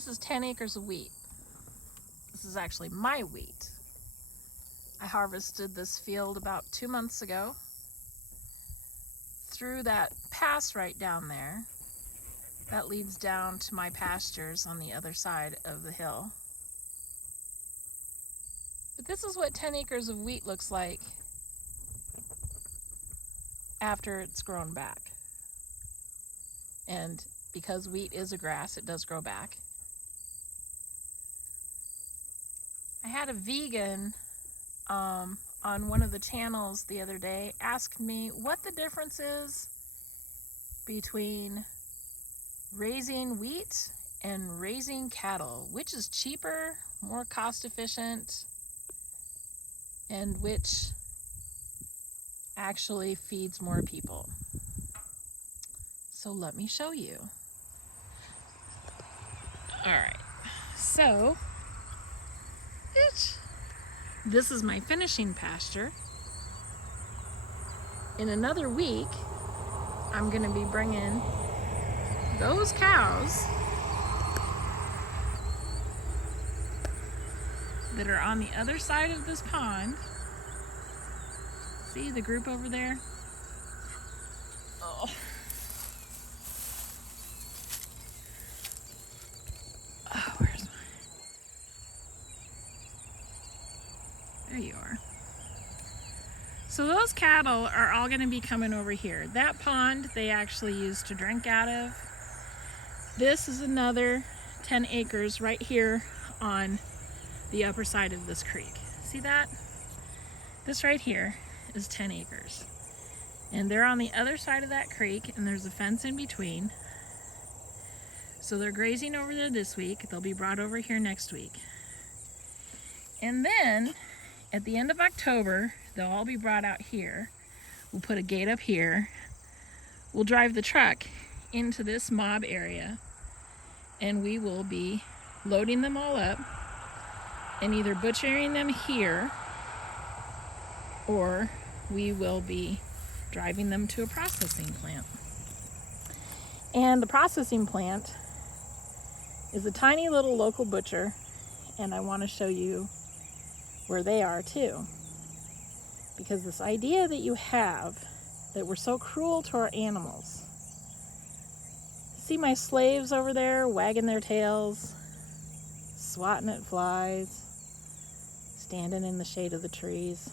This is 10 acres of wheat. This is actually my wheat. I harvested this field about 2 months ago. Through that pass right down there, that leads down to my pastures on the other side of the hill. But this is what 10 acres of wheat looks like after it's grown back. And because wheat is a grass, it does grow back. I had a vegan on one of the channels the other day ask me what the difference is between raising wheat and raising cattle. Which is cheaper, more cost efficient, and which actually feeds more people. So let me show you. Alright, so this is my finishing pasture. In another week, I'm going to be bringing those cows that are on the other side of this pond. See the group over there? Oh. Oh, where's my... There you are. So those cattle are all going to be coming over here. That pond they actually use to drink out of. This is another 10 acres right here on the upper side of this creek. See that? This right here is 10 acres. And they're on the other side of that creek, and there's a fence in between. So they're grazing over there this week. They'll be brought over here next week. And then at the end of October, they'll all be brought out here. We'll put a gate up here. We'll drive the truck into this mob area, and we will be loading them all up and either butchering them here, or we will be driving them to a processing plant. And the processing plant is a tiny little local butcher, and I want to show you where they are too. Because this idea that you have that we're so cruel to our animals. See my slaves over there wagging their tails, swatting at flies, standing in the shade of the trees.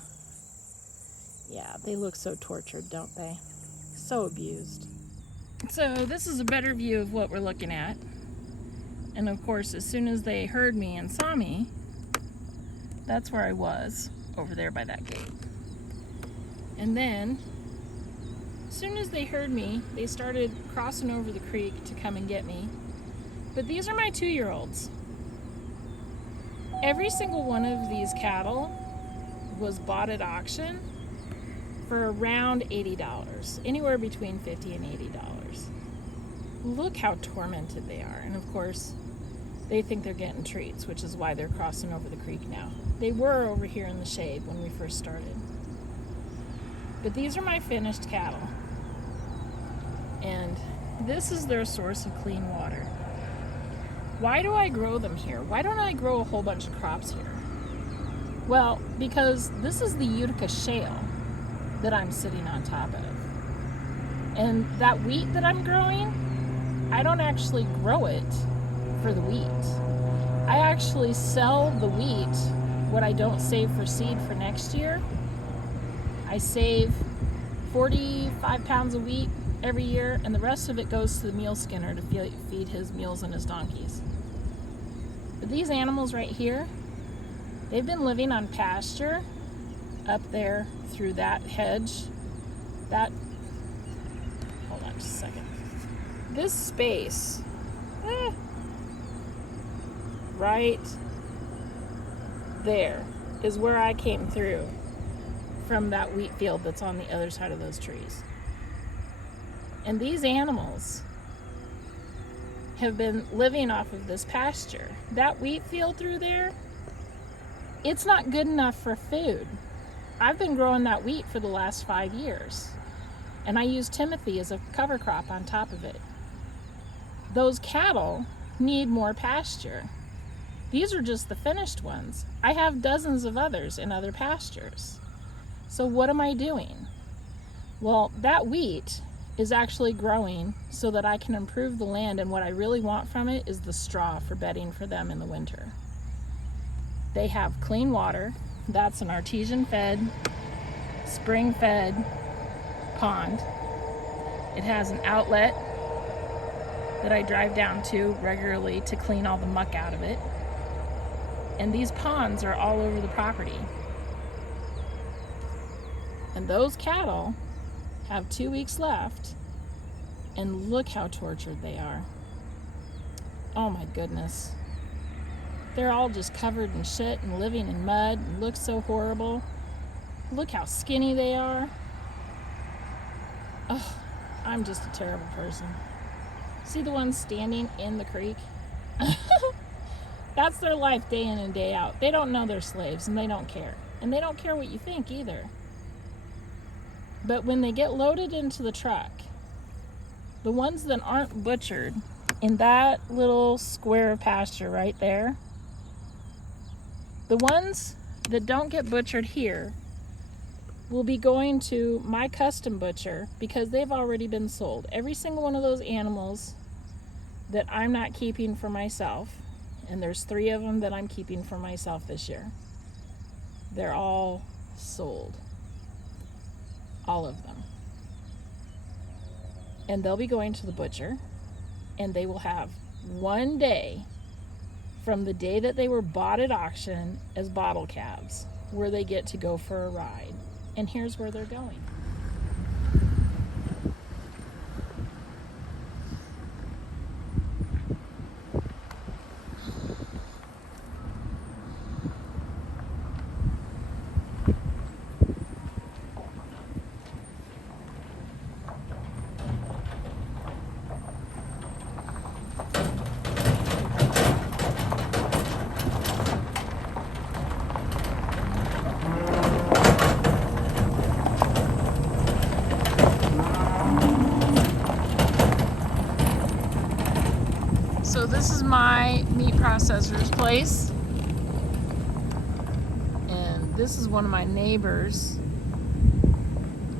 Yeah, they look so tortured, don't they? So abused. So this is a better view of what we're looking at. And of course, as soon as they heard me and saw me, that's where I was, over there by that gate. And then, as soon as they heard me, they started crossing over the creek to come and get me. But these are my 2-year-olds. Every single one of these cattle was bought at auction for around $80, anywhere between $50 and $80. Look how tormented they are. And of course, they think they're getting treats, which is why they're crossing over the creek now. They were over here in the shade when we first started. But these are my finished cattle. And this is their source of clean water. Why do I grow them here? Why don't I grow a whole bunch of crops here? Well, because this is the Utica Shale that I'm sitting on top of. And that wheat that I'm growing, I don't actually grow it for the wheat. I actually sell the wheat, what I don't save for seed for next year. I save 45 pounds of wheat every year, and the rest of it goes to the meal skinner to feed his mules and his donkeys. But these animals right here, they've been living on pasture up there through that hedge. Hold on just a second. This space, right there is where I came through from that wheat field that's on the other side of those trees. And these animals have been living off of this pasture. That wheat field through there, it's not good enough for food. I've been growing that wheat for the last 5 years, and I use Timothy as a cover crop on top of it. Those cattle need more pasture. These are just the finished ones. I have dozens of others in other pastures. So what am I doing? Well, that wheat is actually growing so that I can improve the land, and what I really want from it is the straw for bedding for them in the winter. They have clean water. That's an artesian-fed, spring-fed pond. It has an outlet that I drive down to regularly to clean all the muck out of it. And these ponds are all over the property. And those cattle have 2 weeks left, and look how tortured they are. Oh my goodness. They're all just covered in shit and living in mud and look so horrible. Look how skinny they are. Oh, I'm just a terrible person. See the ones standing in the creek? That's their life day in and day out. They don't know they're slaves, and they don't care. And they don't care what you think either. But when they get loaded into the truck, the ones that aren't butchered in that little square of pasture right there, the ones that don't get butchered here will be going to my custom butcher because they've already been sold. Every single one of those animals that I'm not keeping for myself, and there's 3 of them that I'm keeping for myself this year, they're all sold. All of them. And they'll be going to the butcher, and they will have 1 day from the day that they were bought at auction as bottle calves where they get to go for a ride. And here's where they're going. So this is my meat processor's place, and this is one of my neighbors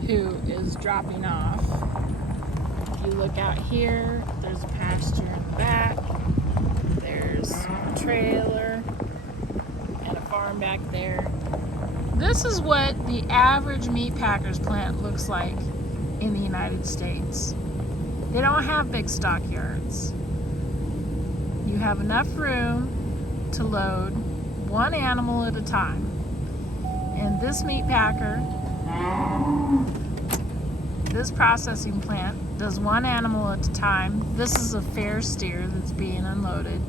who is dropping off. If you look out here, there's a pasture in the back, there's a trailer and a farm back there. This is what the average meat packer's plant looks like in the United States. They don't have big stockyards. You have enough room to load 1 animal at a time. And this meat packer, this processing plant, does 1 animal at a time. This is a fair steer that's being unloaded.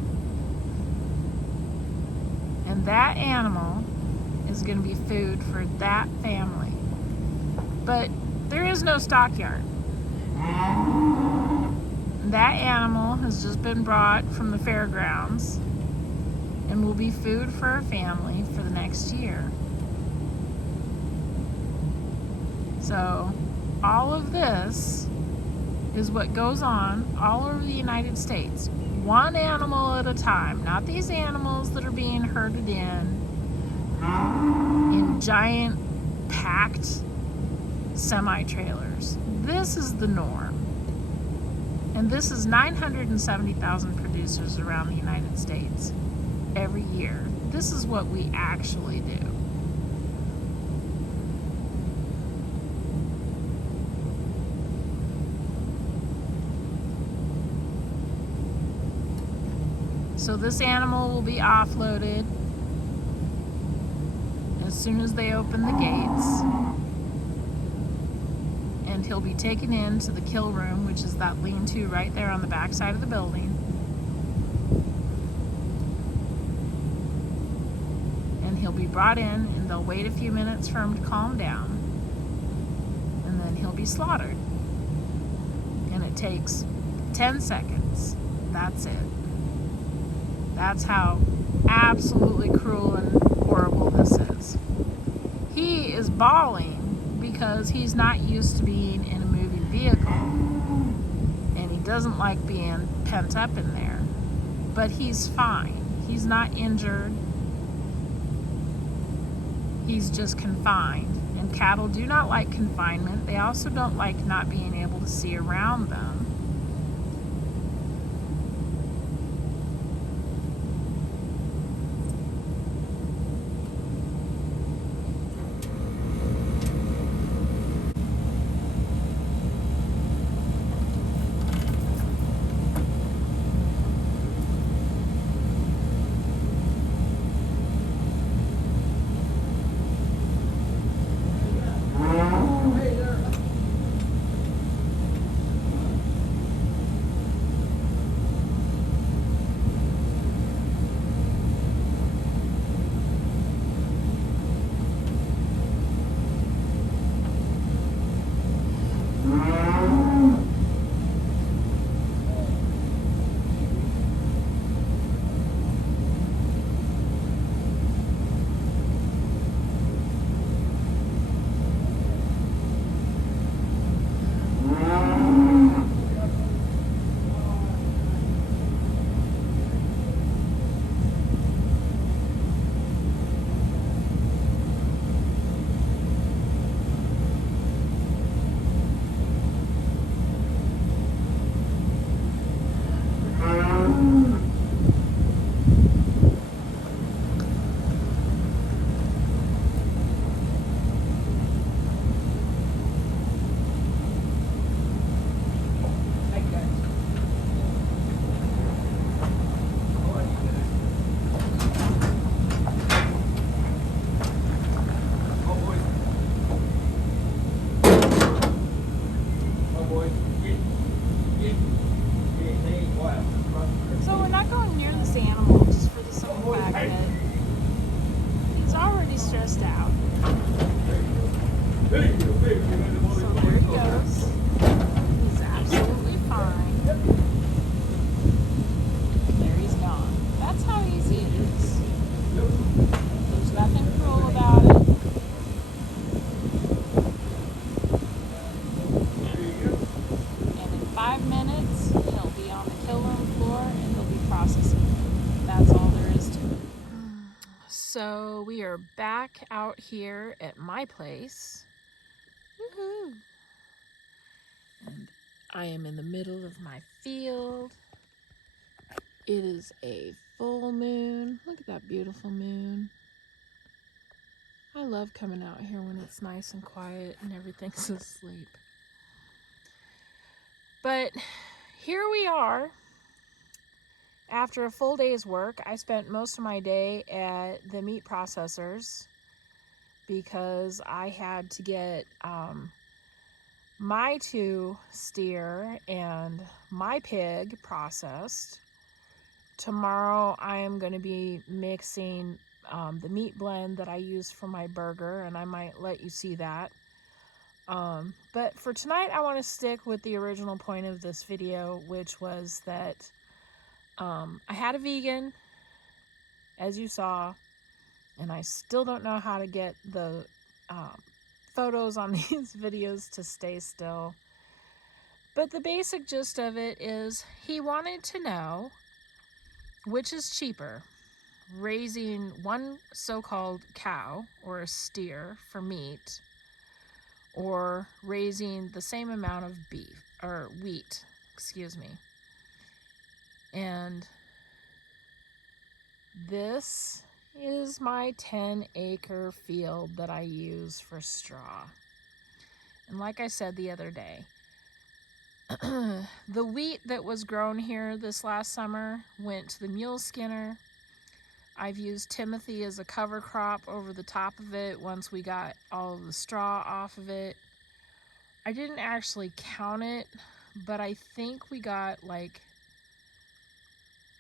And that animal is going to be food for that family. But there is no stockyard. That animal has just been brought from the fairgrounds and will be food for a family for the next year. So all of this is what goes on all over the United States. 1 animal at a time, not these animals that are being herded in giant packed semi-trailers. This is the norm. And this is 970,000 producers around the United States every year. This is what we actually do. So this animal will be offloaded as soon as they open the gates. And he'll be taken into the kill room, which is that lean-to right there on the back side of the building. And he'll be brought in, and they'll wait a few minutes for him to calm down. And then he'll be slaughtered. And it takes 10 seconds. That's it. That's how absolutely cruel and horrible this is. He is bawling because he's not used to being in a moving vehicle, and he doesn't like being pent up in there. but he's fine. He's not injured. He's just confined. And cattle do not like confinement. They also don't like not being able to see around them. So we're not going near this animal just for the simple fact that he's already stressed out. So there he goes. He's absolutely fine. There he's gone. That's how easy it is. There's nothing cruel about it. And in 5 minutes, he'll be on the kill room floor and he'll be processing. That's all there is to it. So we are back out here at my place. Woohoo! And I am in the middle of my field. It is a full moon. Look at that beautiful moon. I love coming out here when it's nice and quiet and everything's asleep. But here we are. After a full day's work, I spent most of my day at the meat processors because I had to get my 2 steer and my pig processed. Tomorrow I am going to be mixing the meat blend that I use for my burger, and I might let you see that. But for tonight I want to stick with the original point of this video, which was that I had a vegan, as you saw, and I still don't know how to get the photos on these videos to stay still. But the basic gist of it is he wanted to know which is cheaper, raising one so-called cow or a steer for meat, or raising the same amount of beef or wheat, excuse me. And this is my 10-acre field that I use for straw. And like I said the other day, the wheat that was grown here this last summer went to the mule skinner. I've used Timothy as a cover crop over the top of it once we got all of the straw off of it. I didn't actually count it, but I think we got like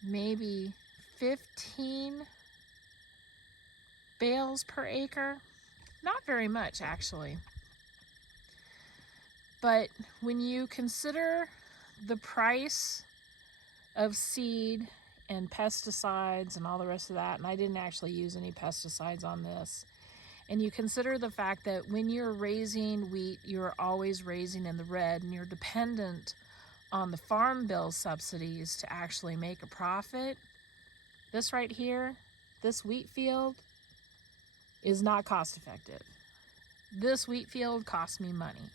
maybe 15 bales per acre. Not very much, actually. But when you consider the price of seed and pesticides and all the rest of that, and I didn't actually use any pesticides on this, and you consider the fact that when you're raising wheat, you're always raising in the red, and you're dependent on the farm bill subsidies to actually make a profit, This right here, this wheat field is not cost effective. This wheat field costs me money.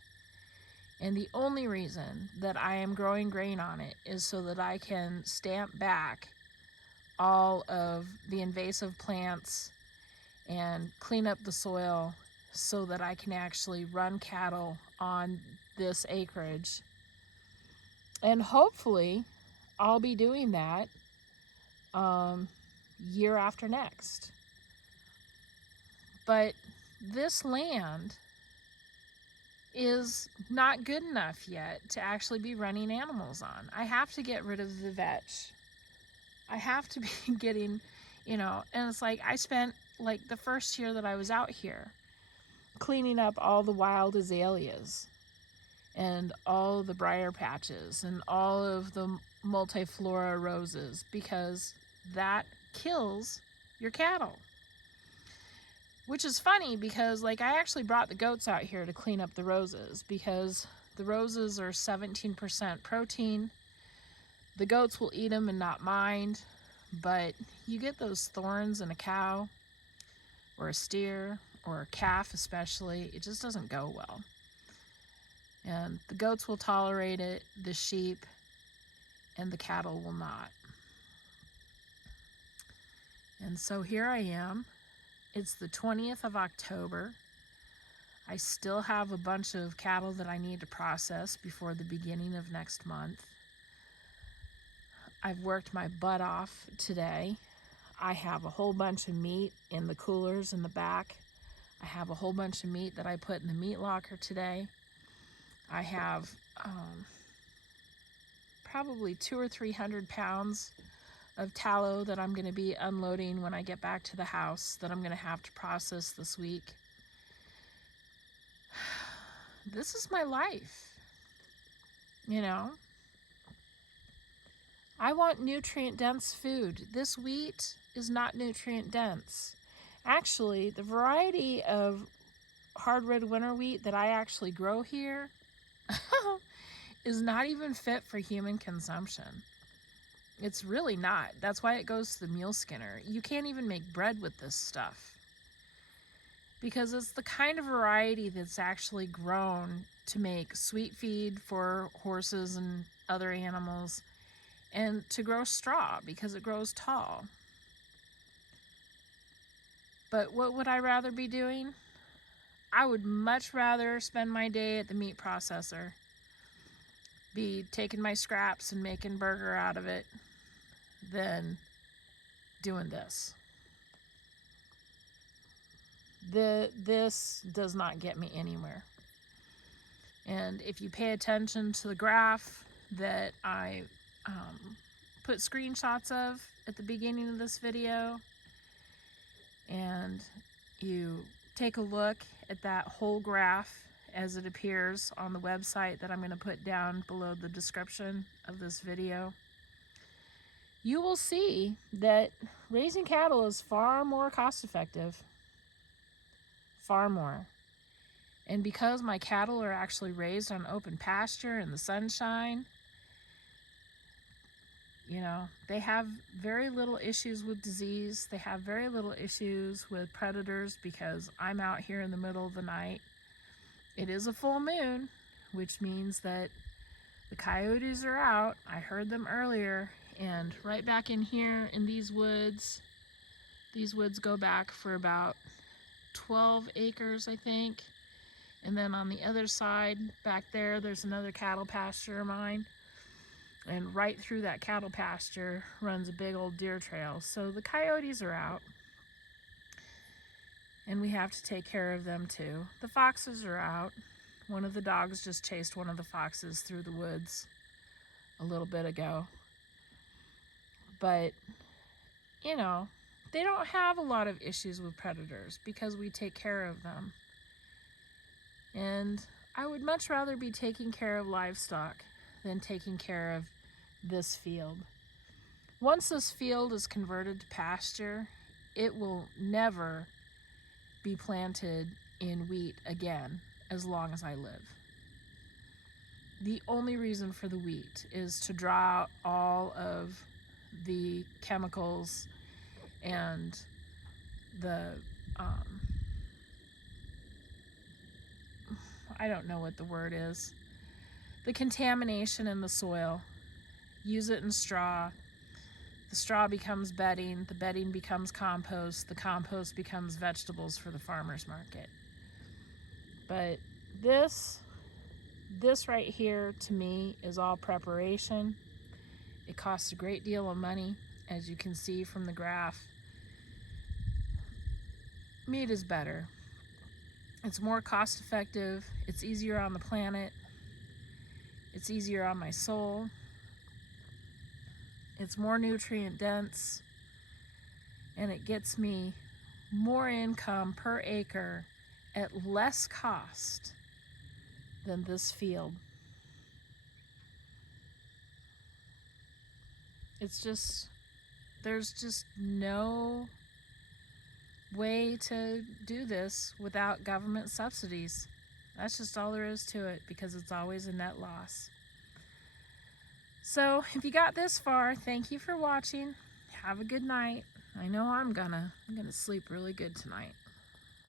And the only reason that I am growing grain on it is so that I can stamp back all of the invasive plants and clean up the soil so that I can actually run cattle on this acreage. And hopefully I'll be doing that year after next. But this land is not good enough yet to actually be running animals on. I have to get rid of the vetch. I have to be getting, and it's like I spent like the first year that I was out here cleaning up all the wild azaleas and all the briar patches and all of the multiflora roses, because that kills your cattle. Which is funny because like I actually brought the goats out here to clean up the roses, because the roses are 17% protein. The goats will eat them and not mind, but you get those thorns in a cow or a steer or a calf especially, it just doesn't go well. And the goats will tolerate it, the sheep and the cattle will not. And so here I am. It's the 20th of October. I still have a bunch of cattle that I need to process before the beginning of next month. I've worked my butt off today. I have a whole bunch of meat in the coolers in the back. I have a whole bunch of meat that I put in the meat locker today. I have probably 200 or 300 pounds of tallow that I'm going to be unloading when I get back to the house that I'm going to have to process this week. This is my life, I want nutrient-dense food. This wheat is not nutrient-dense. Actually, the variety of hard red winter wheat that I actually grow here is not even fit for human consumption. It's really not. That's why it goes to the mule skinner. You can't even make bread with this stuff, because it's the kind of variety that's actually grown to make sweet feed for horses and other animals, and to grow straw because it grows tall. But what would I rather be doing? I would much rather spend my day at the meat processor, be taking my scraps and making burger out of it, than doing this. This does not get me anywhere. And if you pay attention to the graph that I put screenshots of at the beginning of this video, and you take a look at that whole graph as it appears on the website that I'm going to put down below the description of this video, you will see that raising cattle is far more cost effective. Far more. And because my cattle are actually raised on open pasture in the sunshine, they have very little issues with disease. They have very little issues with predators because I'm out here in the middle of the night. It is a full moon, which means that the coyotes are out. I heard them earlier. And right back in here in these woods go back for about 12 acres, I think. And then on the other side back there, there's another cattle pasture of mine. And right through that cattle pasture runs a big old deer trail. So the coyotes are out. And we have to take care of them too. The foxes are out. One of the dogs just chased one of the foxes through the woods a little bit ago. But, they don't have a lot of issues with predators because we take care of them. And I would much rather be taking care of livestock than taking care of this field. Once this field is converted to pasture, it will never be planted in wheat again as long as I live. The only reason for the wheat is to draw out all of the chemicals and the I don't know what the word is, the contamination in the soil. Use it in straw. The straw becomes bedding, the bedding becomes compost, the compost becomes vegetables for the farmer's market. But this right here to me is all preparation. It costs a great deal of money, as you can see from the graph. Meat is better. It's more cost effective, it's easier on the planet, it's easier on my soul, it's more nutrient dense, and it gets me more income per acre at less cost than this field. It's just, there's just no way to do this without government subsidies. That's just all there is to it, because it's always a net loss. So if you got this far, thank you for watching. Have a good night. I know I'm gonna sleep really good tonight.